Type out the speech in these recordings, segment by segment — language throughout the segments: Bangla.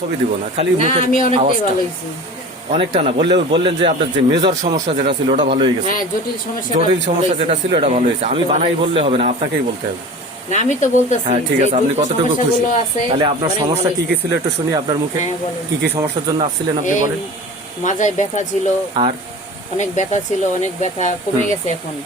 ছবি দিব না, খালি মুখের আমি অনেকটাই আওয়াজটা। ভালো হয়েছি। অনেকটা না বললেন যে আপনার যে মেজর সমস্যা যেটা ছিল ওটা ভালো হয়ে গেছে, হ্যাঁ, জটিল সমস্যা যেটা ছিল ওটা ভালো হয়েছে। আমি বানাই বললে হবে না, আপনাকেই বলতে হবে। না, আমি তো বলতেছি। হ্যাঁ ঠিক আছে, আপনি কতটুকু খুশি? তাহলে আপনার অনেক সমস্যা ভালো কি কি ছিল একটু শুনি আপনার মুখে। হ্যাঁ, বলেন। কি কি সমস্যার জন্য আসছিলেন আপনি এই বলেন। মাজায় ব্যথা ছিল, আর অনেক ব্যথা ছিল, অনেক ব্যথা কমে গেছে এখন।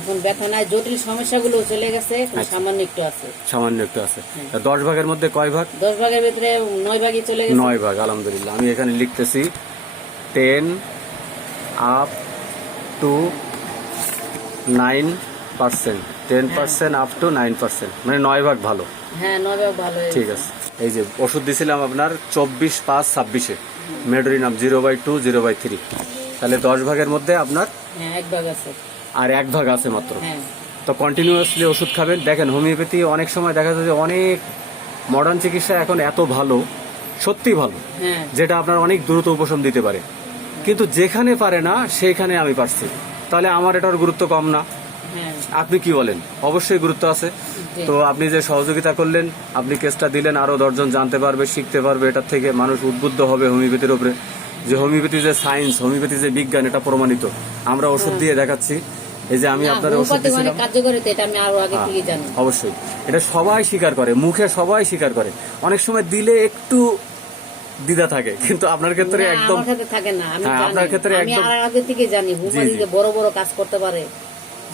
এখন ব্যথা নাই, জটিল সমস্যাগুলো চলে গেছে, সামান্য একটু আছে। সামান্য একটু আছে। 10 ভাগের মধ্যে কয় ভাগ? 10 ভাগের ভিতরে 9 ভাগই চলে গেছে। 9 ভাগ, আলহামদুলিল্লাহ। আমি এখানে লিখতেছি 10 আপ টু 9%, 10% আপ টু 9%, মানে 9 ভাগ ভালো। হ্যাঁ, 9 ভাগ ভালো হয়েছে। ঠিক আছে। এই যে ওষুধ দিছিলাম আপনার 24/5/26-এ, মেডোরিনাম 0/2 0/3। তাহলে 10 ভাগের মধ্যে আপনার হ্যাঁ 1 ভাগ আছে, আর 1 ভাগ আছে মাত্র। হ্যাঁ। তো কন্টিনিউয়াসলি ওষুধ খাবেন। দেখেন হোমিওপ্যাথি অনেক সময় দেখা যায় যে অনেক মডার্ন চিকিৎসা এখন এত ভালো, সত্যি ভালো, হ্যাঁ যেটা আপনার অনেক দ্রুত উপশম দিতে পারে, কিন্তু যেখানে পারে না সেখানে আমি পারছি, তাহলে আমার এটার গুরুত্ব কম না? হ্যাঁ আপনি কি বলেন? অবশ্যই গুরুত্ব আছে। জি। তো আপনি যে সহযোগিতা করলেন, আপনি কেসটা দিলেন, আরো 10 জন জানতে পারবে, শিখতে পারবে, এটার থেকে মানুষ উদ্বুদ্ধ হবে হোমিওপ্যাথির উপরে, যে হোমিওপ্যাথি যে সায়েন্স, হোমিওপ্যাথি যে বিজ্ঞান, এটা প্রমাণিত। আমরা ওষুধ দিয়ে দেখাচ্ছি। এই যে আমি না, আপনার ওষুধ হোমিওপ্যাথি দিয়েছিলাম, অনেক কার্যকরিতা, এটা আমি আরো আগে থেকে জানি। অবশ্যই এটা সবাই স্বীকার করে, মুখে সবাই স্বীকার করে। অনেক সময় দিলে একটু দ্বিধা থাকে, কিন্তু আপনার ক্ষেত্রে না, একদম আমার ক্ষেত্রে থাকে না, আমি হ্যাঁ, জানি। আপনার ক্ষেত্রে আমি একদম আর আগে থেকে জানি হোমিওপ্যাথি যে বড় বড় কাজ করতে পারে,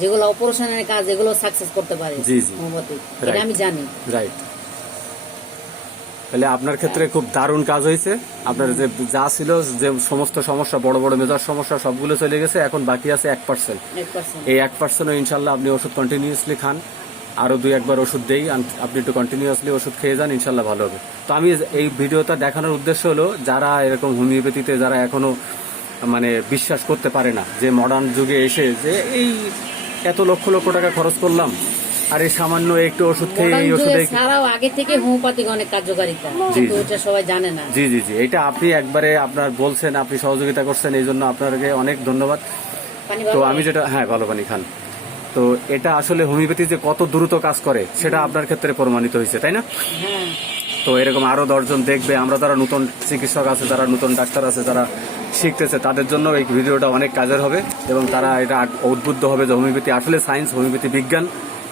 যেগুলো অপারেশনের কাজ, এগুলো সাকসেস করতে পারে জি, জি। Homeopathy, Right. এটা আমি জানি। রাইট। তাহলে আপনার ক্ষেত্রে খুব দারুণ কাজ হয়েছে। আপনার যে যা ছিল, যে সমস্ত সমস্যা, বড় বড় মেজর সমস্যা, সবগুলো চলে গেছে। এখন বাকি আছে 1%। 1%। এই 1%ও ইনশাল্লাহ আপনি ওষুধ কন্টিনিউয়াসলি খান। আরো 2-1 ওষুধ দেই, আপনি একটু কন্টিনিউয়াসলি ওষুধ খেয়ে যান, ইনশাল্লাহ ভালো হবে। তো আমি এই ভিডিওটা দেখানোর উদ্দেশ্য হলো, যারা এরকম হোমিওপ্যাথিতে যারা এখনো মানে বিশ্বাস করতে পারে না, যে মডার্ন যুগে এসে যে এই এত লক্ষ লক্ষ টাকা খরচ করলাম, আর এই সামান্য একটু ওষুধ খেয়ে এই ওষুধে। ছাড়াও আগে থেকে হোমিওপ্যাথি অনেক কার্যকারিতা, জি, কিন্তু এটা সবাই জানে না। জি জি জি, এটা আপনি একবারে আপনার বলছেন, আপনি সহযোগিতা করছেন, এই জন্য আপনাকে অনেক ধন্যবাদ। পানি তো ভালো? আমি যেটা, হ্যাঁ ভালো পানি খান। তো এটা আসলে হোমিওপ্যাথি যে কত দ্রুত কাজ করে সেটা আপনার ক্ষেত্রে প্রমাণিত হয়েছে, তাই না? হ্যাঁ। তো এরকম আরো 10 জন দেখবে, আমরা যারা নতুন চিকিৎসক আছে, যারা নতুন ডাক্তার আছে, যারা শিখতেছে, তাদের জন্য এই ভিডিওটা অনেক কাজের হবে, এবং তারা এটা উদ্বুদ্ধ হবে যে হোমিওপ্যাথি আসলে সায়েন্স, হোমিওপ্যাথি বিজ্ঞান।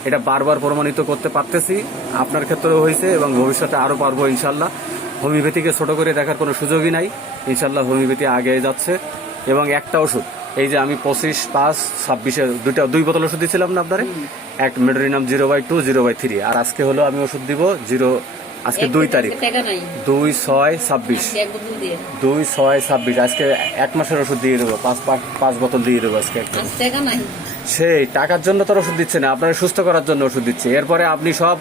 এটা বারবার প্রমাণিত করতে পারতেছি, আপনার ক্ষেত্রেও হয়েছে, এবং ভবিষ্যতে আরো পারবো ইনশাল্লাহ। হোমিওপ্যাথিকে ছোট করে দেখার কোনো সুযোগই নাই, ইনশাল্লাহ হোমিওপ্যাথি আগে যাচ্ছে। এবং একটা ওষুধ, এই যে আমি 25/5/26-এ 2 বোতল ওষুধ দিচ্ছিলাম না আপনারে, এক মেডোরিনাম 0/2 0/3, আর আজকে হলো আমি ওষুধ দিব আজকে 2 তারিখ, টাকা নাই, 2/6/26, এক বোতল দিয়ে 2/6/26, আজকে 1 মাসের ওষুধ দিয়ে দেবো, 5 বোতল দিয়ে দেবো আজকে একটা। আজ টাকা নাই। সেই টাকার জন্য তো ওষুধ দিচ্ছে না, আপনার সুস্থ করার জন্য ওষুধ দিচ্ছে। এরপরে আপনি সব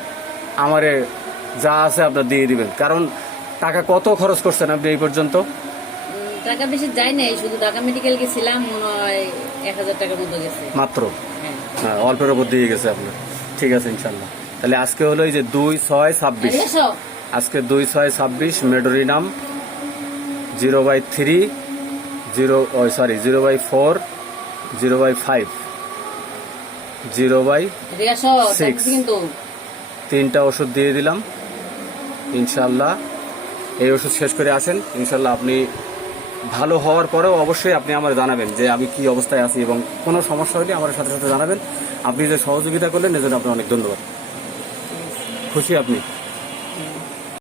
আমারে যা আছে আপনার দিয়ে দিবেন, কারণ টাকা কত খরচ করছেন আপনি এই পর্যন্ত? টাকা বেশি যায় নাই, শুধু ঢাকা মেডিকেল গেছিলাম, মনে হয় 1000 টাকার মতো গেছে মাত্র। হ্যাঁ। হ্যাঁ, অল্পের ওপর দিয়ে গেছে আপনার। ঠিক আছে ইনশাল্লাহ। তাহলে আজকে হলো এই যে 2/6/26, এসো। আজকে 2/6/26 মেডোরিনাম 0/3 0/4 0/5 এসো, 0/6, কিন্তু 3টা ওষুধ দিয়ে দিলাম ইনশাল্লাহ। এই ওষুধ শেষ করে আসেন, ইনশাল্লাহ আপনি ভালো হওয়ার পরেও অবশ্যই আপনি আমার জানাবেন যে আমি কি অবস্থায় আছি, এবং কোনো সমস্যা হলে আমার সাথে সাথে জানাবেন। আপনি যে সহযোগিতা করলেন এজন্য আপনার অনেক ধন্যবাদ। খুশি আপনি?